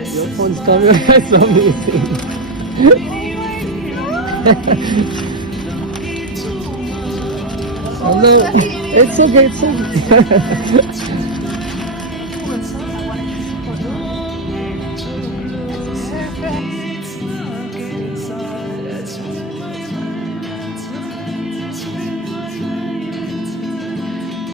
Your phone's camera is amazing. Oh no, it's okay, it's okay.